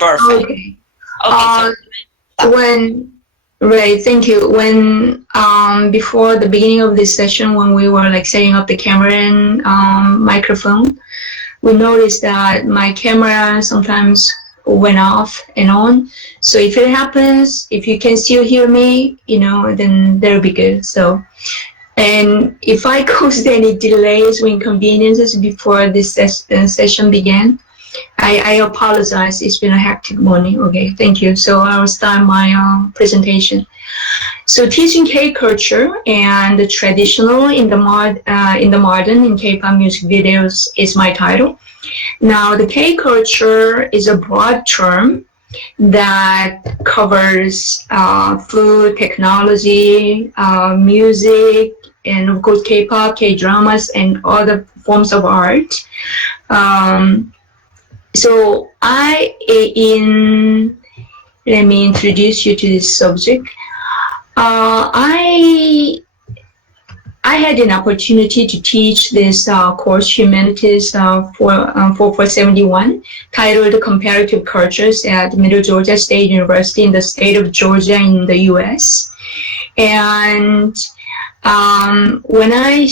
perfect. Okay. Okay, Right, thank you. When before the beginning of this session, when we were like setting up the camera and microphone, we noticed that my camera sometimes went off and on. So if it happens, if you can still hear me, then that'll be good. So, and if I caused any delays or inconveniences before this session began, I apologize. It's been a hectic morning. Okay, thank you. So I'll start my presentation. So teaching K-culture and the traditional in the modern in K-pop music videos is my title. Now, the K-culture is a broad term that covers food, technology, music, and of course K-pop, K-dramas, and other forms of art. So let me introduce you to this subject. I had an opportunity to teach this course, Humanities 471, titled Comparative Cultures at Middle Georgia State University in the state of Georgia in the U.S. And when I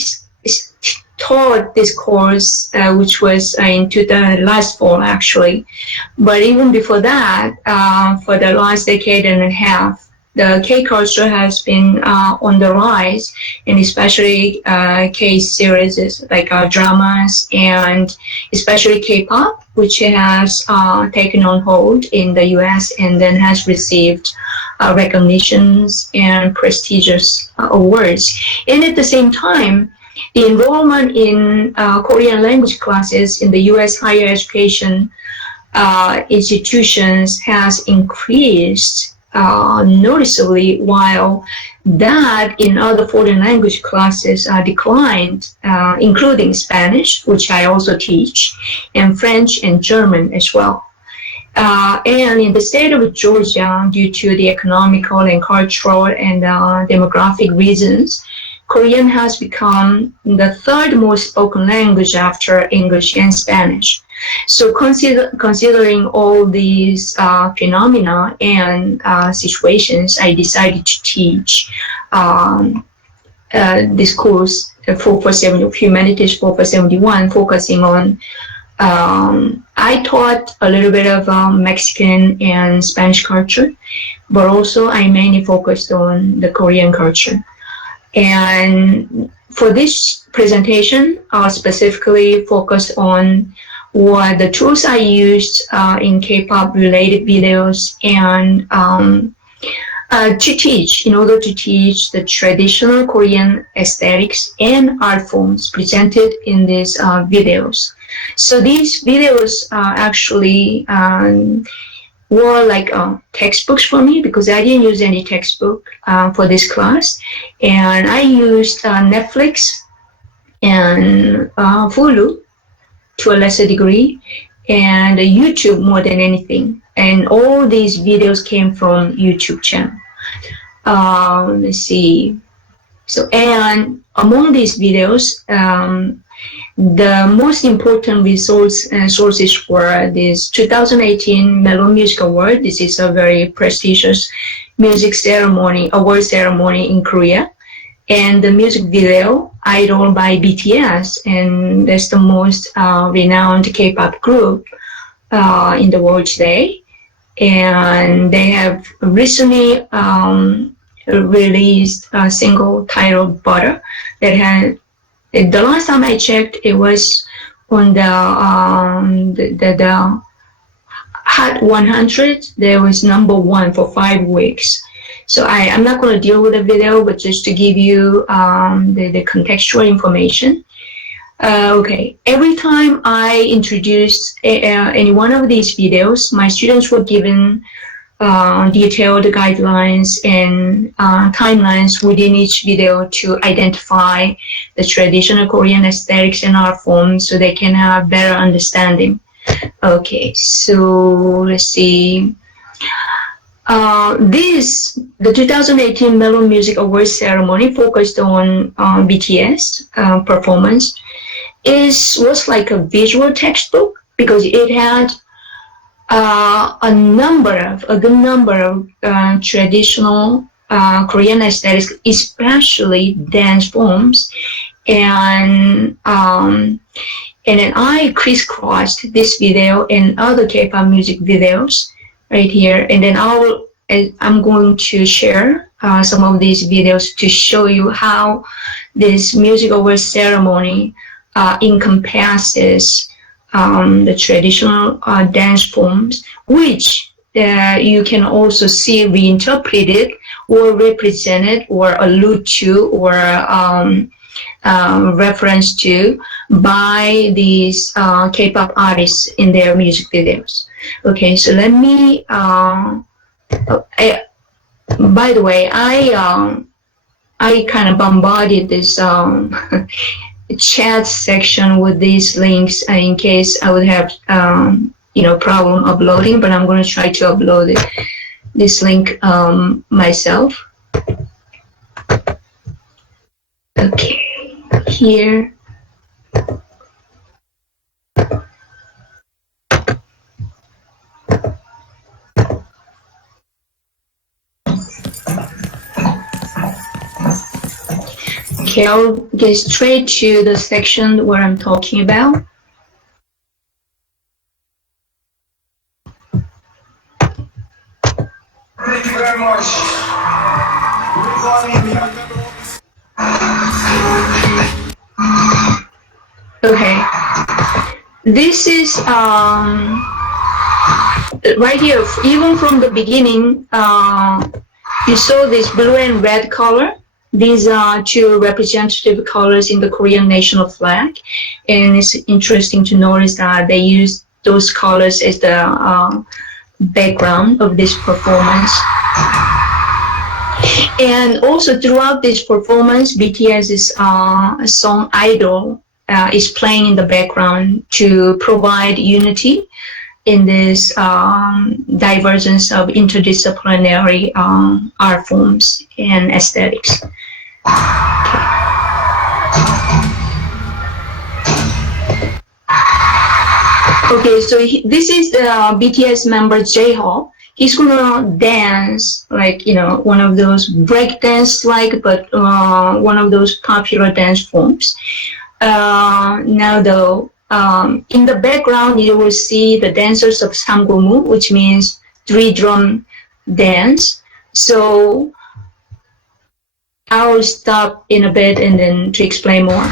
taught this course, which was into the last fall actually, but even before that, for the last decade and a half, the K-culture has been on the rise, and especially K-series like dramas, and especially K-pop, which has taken on hold in the US and then has received recognitions and prestigious awards. And at the same time, the enrollment in Korean language classes in the U.S. higher education institutions has increased noticeably, while that in other foreign language classes declined, including Spanish, which I also teach, and French and German as well. And in the state of Georgia, due to the economical and cultural and demographic reasons, Korean has become the third most spoken language after English and Spanish. So considering all these phenomena and situations, I decided to teach this course, Humanities 471, focusing on, I taught a little bit of Mexican and Spanish culture, but also I mainly focused on the Korean culture. And for this presentation, I'll specifically focus on what the tools I used in K-pop related videos and in order to teach the traditional Korean aesthetics and art forms presented in these videos. So these videos actually were like textbooks for me, because I didn't use any textbook for this class, and I used Netflix and Hulu to a lesser degree, and YouTube more than anything. And all these videos came from YouTube channel. Let's see. So, and among these videos, the most important sources were this 2018 Melon Music Award. This is a very prestigious music award ceremony in Korea. And the music video, Idol by BTS, and that's the most renowned K-pop group in the world today. And they have recently released a single titled Butter that had, the last time I checked, it was on the Hot 100. There was #1 for 5 weeks. So I'm not going to deal with the video, but just to give you the contextual information. Okay, every time I introduced any one of these videos, my students were given detailed guidelines and timelines within each video to identify the traditional Korean aesthetics and art forms so they can have better understanding. Okay, so let's see. The 2018 Melon Music Awards ceremony focused on BTS performance was like a visual textbook, because it had a good number of traditional Korean aesthetics, especially dance forms, and then I crisscrossed this video and other K-pop music videos right here, and then I'm going to share some of these videos to show you how this music over ceremony encompasses the traditional dance forms, which you can also see reinterpreted or represented or allude to or reference to by these K-pop artists in their music videos. Okay, so let me. By the way, I kind of bombarded this chat section with these links in case I would have problem uploading, but I'm going to try to upload this link myself. Okay, here. Okay, I'll get straight to the section where I'm talking about. Thank you very much. Okay, this is right here. Even from the beginning, you saw this blue and red color. These are two representative colors in the Korean national flag, and it's interesting to notice that they use those colors as the background of this performance. And also throughout this performance, BTS's song Idol is playing in the background to provide unity in this divergence of interdisciplinary art forms and aesthetics. Okay, so this is the BTS member J-Hope. He's gonna dance like, one of those break dance but one of those popular dance forms. Now though, in the background you will see the dancers of Samgomu, which means 3-drum dance. So I'll stop in a bit and then to explain more.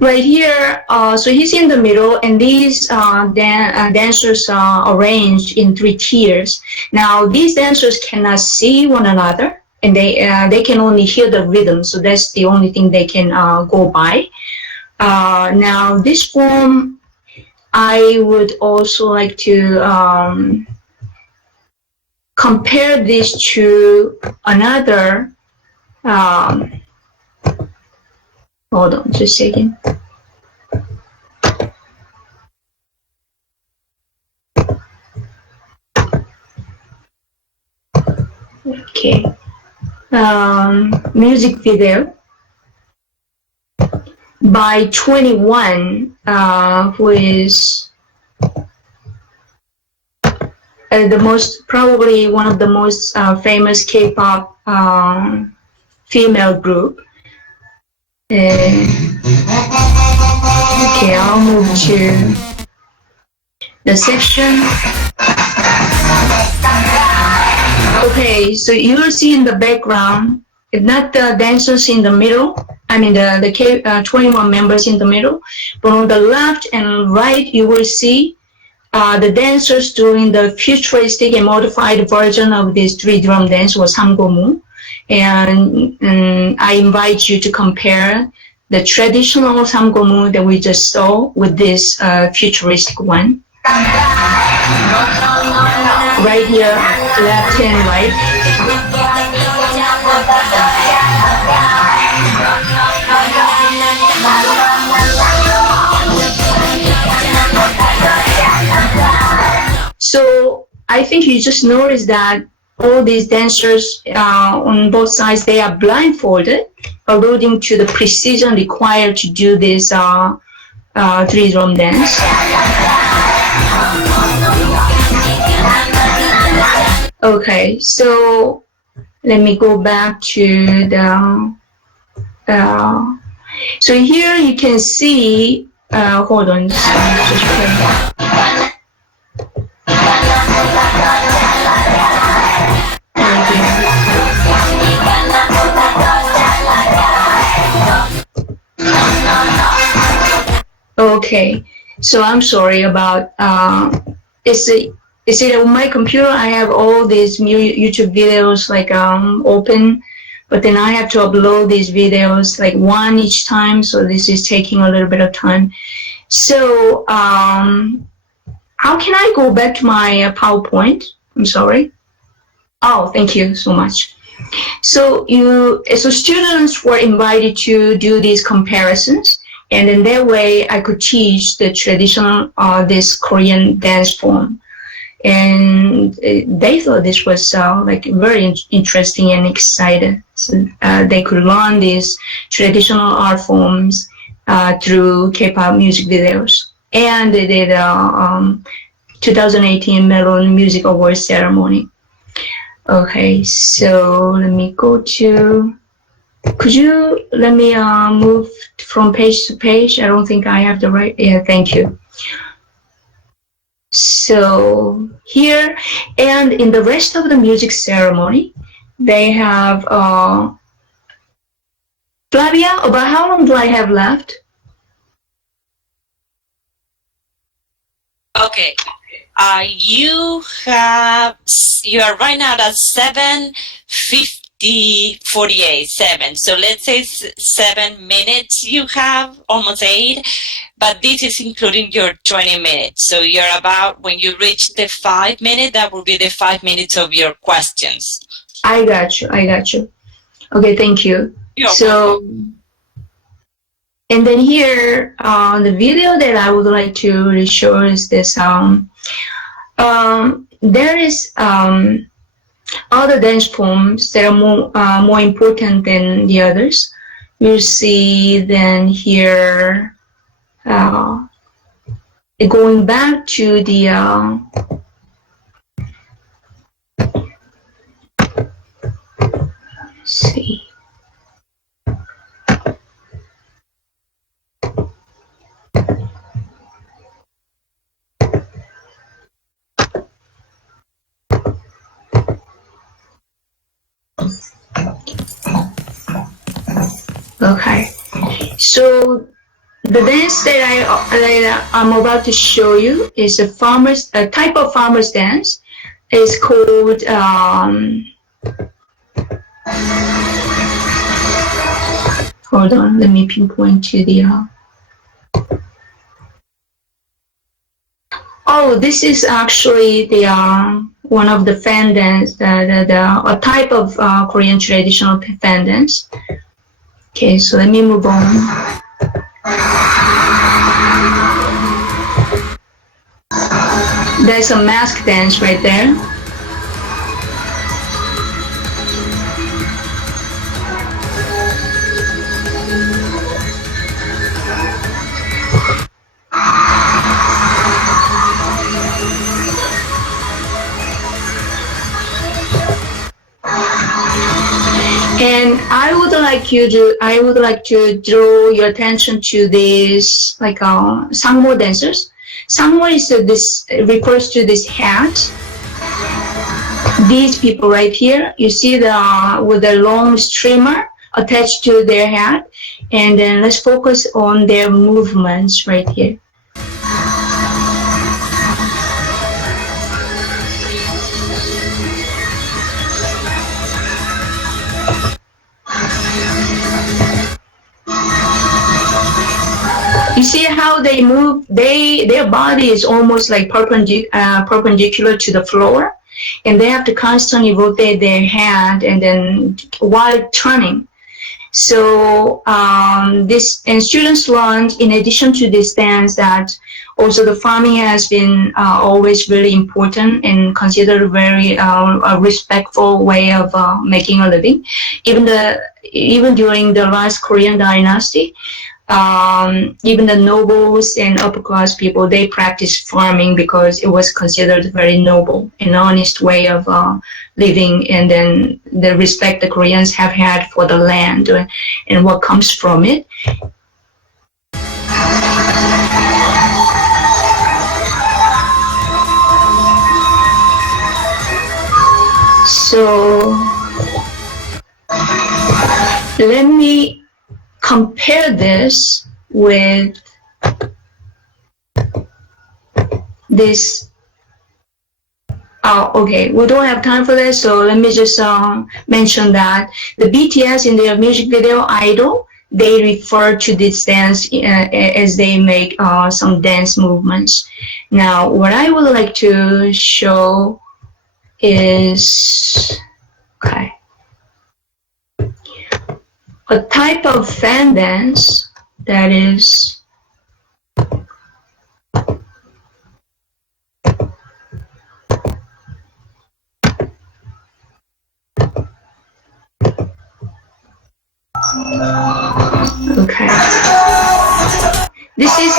Right here, so he's in the middle, and these dancers are arranged in 3 tiers. Now, these dancers cannot see one another, and they can only hear the rhythm, so that's the only thing they can go by. Now, this form, I would also like to compare this to another. Hold on just a second. Okay. Music video by 21, who is probably one of the most famous K-pop female group. Okay, I'll move to the section. Okay, so you will see in the background, if not the dancers in the middle, I mean the 21 members in the middle, but on the left and right you will see the dancers doing the futuristic and modified version of this 3-drum dance was Samgomu. And I invite you to compare the traditional Samgomu that we just saw with this futuristic one. Right here, left and right. I think you just noticed that all these dancers on both sides, they are blindfolded, alluding to the precision required to do this three drum dance. Okay, so let me go back to the. So here you can see. Hold on. Okay, so I'm sorry about is it on my computer? I have all these YouTube videos like open, but then I have to upload these videos like one each time, so this is taking a little bit of time. So how can I go back to my PowerPoint? I'm sorry. Oh, thank you so much. So students were invited to do these comparisons, and in that way I could teach the traditional this Korean dance form, and they thought this was like very interesting and excited. So they could learn these traditional art forms through K-pop music videos, and they did 2018 Melon Music Awards ceremony. Okay, so let me go to. Could you let me move from page to page? I don't think I have the right. Yeah, thank you. So here and in the rest of the music ceremony, they have Flavia. About how long do I have left? Okay. You are right now at 7:50:48. So let's say 7 minutes you have, almost 8, but this is including your 20 minutes. So you're about, when you reach the 5 minute, that will be the 5 minutes of your questions. I got you. Okay, thank you. So, and then here, the video that I would like to really show is this. There is other dance forms that are more important than the others. You see then here going back to the let's see. Okay, so the dance that I'm about to show you is a type of farmer's dance. It's called hold on, let me pinpoint to the oh, this is actually the one of the fan dance, a type of Korean traditional fan dance. Okay, so let me move on. There's a mask dance right there. And I would like to draw your attention to this, like sangmo dancers. Sangmo is this refers to this hat. These people right here, you see with a long streamer attached to their hat, and then let's focus on their movements right here. You see how they move? Their body is almost like perpendicular to the floor, and they have to constantly rotate their hand and then while turning. So and students learned, in addition to this dance, that also the farming has been always really important and considered a very a respectful way of making a living. Even during the last Korean dynasty, even the nobles and upper class people, they practiced farming because it was considered very noble and honest way of living, and then the respect the Koreans have had for the land and what comes from it. So let me compare this with this. Okay, we don't have time for this, so let me just mention that the BTS in their music video Idol, they refer to this dance as they make some dance movements. Now, what I would like to show is, okay, a type of fan dance that is okay. This is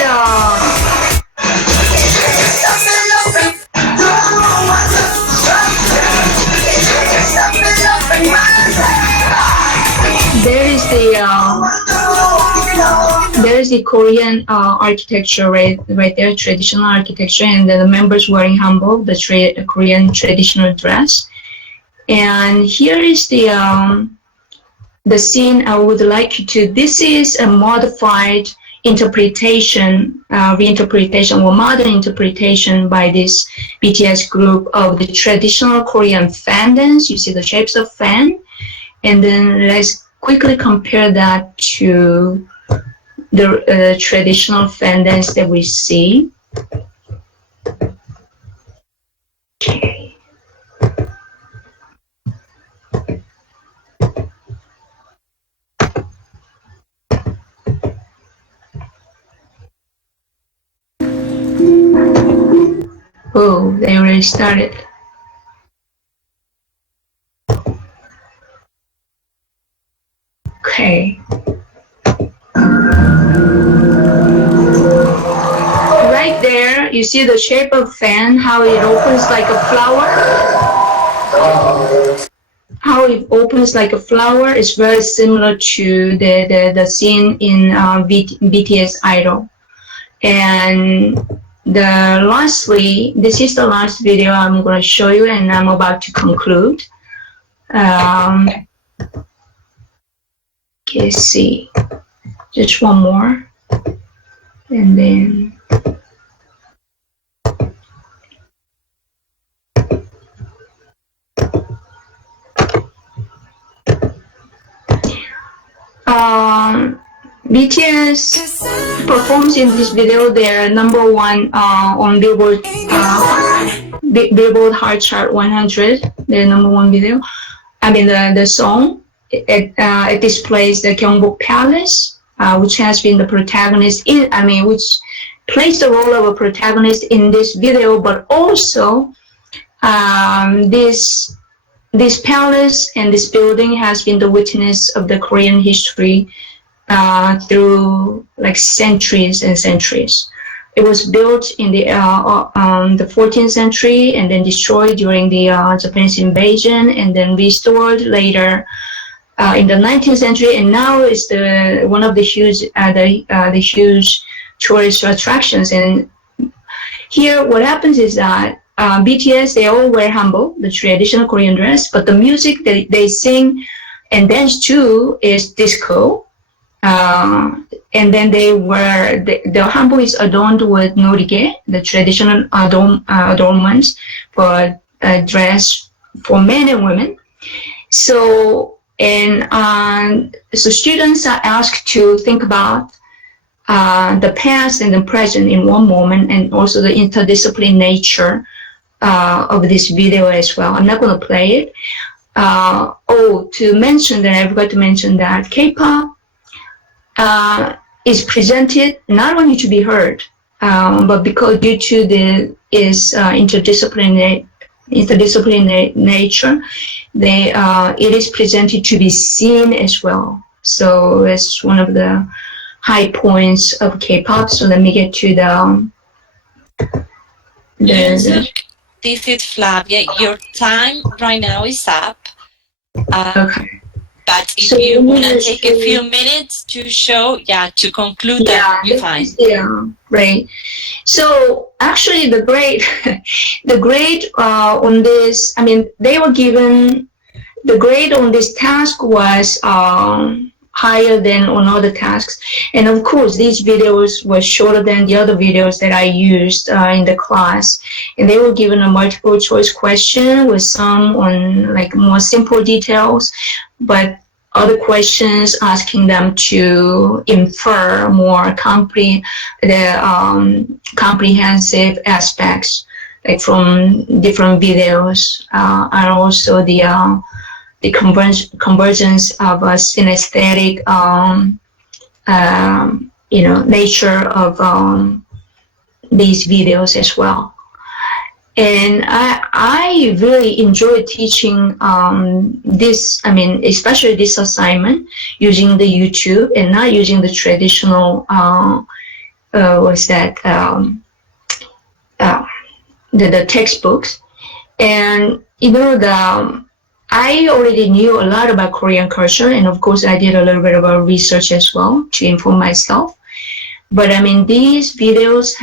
there is the Korean architecture right there, traditional architecture, and then the members wearing hanbok, the Korean traditional dress. And here is the scene I would like you to. This is a modified interpretation, reinterpretation or modern interpretation by this BTS group of the traditional Korean fan dance. You see the shapes of fan, and then let's quickly compare that to the traditional fan dance that we see. Okay. Oh, they already started. Okay. Right there, you see the shape of fan, how it opens like a flower. How it opens like a flower is very similar to the scene in BTS Idol. And lastly, this is the last video I'm going to show you, and I'm about to conclude. Let's see, just one more, and then BTS performs in this video. They're #1 on Billboard Billboard Hot Chart 100. Their #1 video. I mean the song. It displays the Gyeongbok Palace, which has been the protagonist which plays the role of a protagonist in this video, but also this palace and this building has been the witness of the Korean history through like centuries and centuries. It was built in the 14th century and then destroyed during the Japanese invasion, and then restored later in the 19th century, and now it's one of the huge huge tourist attractions. And here, what happens is that BTS, they all wear hanbok, the traditional Korean dress, but the music that they sing and dance to is disco. And then they wear the hanbok is adorned with norige, the traditional adornments for dress for men and women. So students are asked to think about the past and the present in one moment, and also the interdisciplinary nature of this video as well. I'm not going to play it. to mention that I forgot to mention that K-pop is presented not only to be heard, but because due to the interdisciplinary nature, it is presented to be seen as well. So it's one of the high points of K-pop. So let me get to Yunsuk, this is Flavia. Your time right now is up. Okay. But if you want to take a few minutes to show, to conclude that, you're fine. Yeah, right. So actually, the grade, on this, I mean, they were given the grade on this task was higher than on other tasks, and of course, these videos were shorter than the other videos that I used in the class, and they were given a multiple choice question with some on like more simple details, but other questions asking them to infer more comprehensive aspects, like from different videos, and also the convergence of a synesthetic, nature of these videos as well. And I really enjoy teaching this, I mean, especially this assignment using the YouTube and not using the traditional, the textbooks. And, I already knew a lot about Korean culture, and of course I did a little bit of research as well to inform myself. But I mean, these videos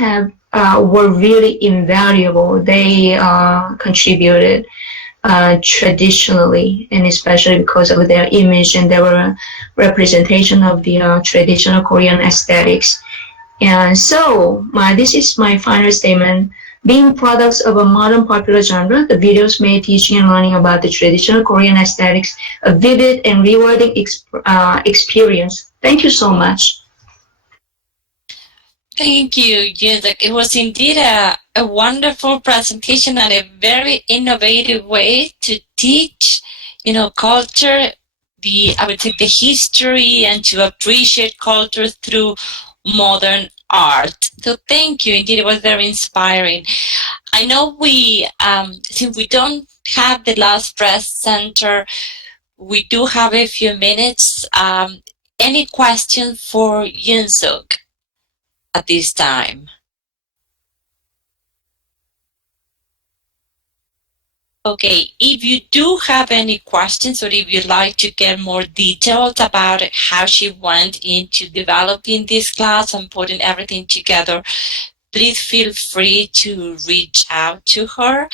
were really invaluable. They contributed traditionally, and especially because of their image and their representation of the traditional Korean aesthetics. And so, this is my final statement. Being products of a modern popular genre, the videos made teaching and learning about the traditional Korean aesthetics a vivid and rewarding experience. Thank you so much. Thank you, Yunsuk. It was indeed a wonderful presentation and a very innovative way to teach, culture, I would say the history, and to appreciate culture through modern art. So thank you. Indeed, it was very inspiring. I know since we don't have the last press center, we do have a few minutes. Any questions for Yunsuk at this time? Okay, if you do have any questions, or if you'd like to get more details about how she went into developing this class and putting everything together, please feel free to reach out to her.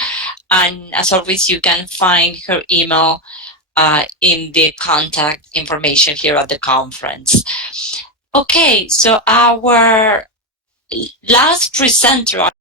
And as always, you can find her email in the contact information here at the conference. Okay, so our last presenter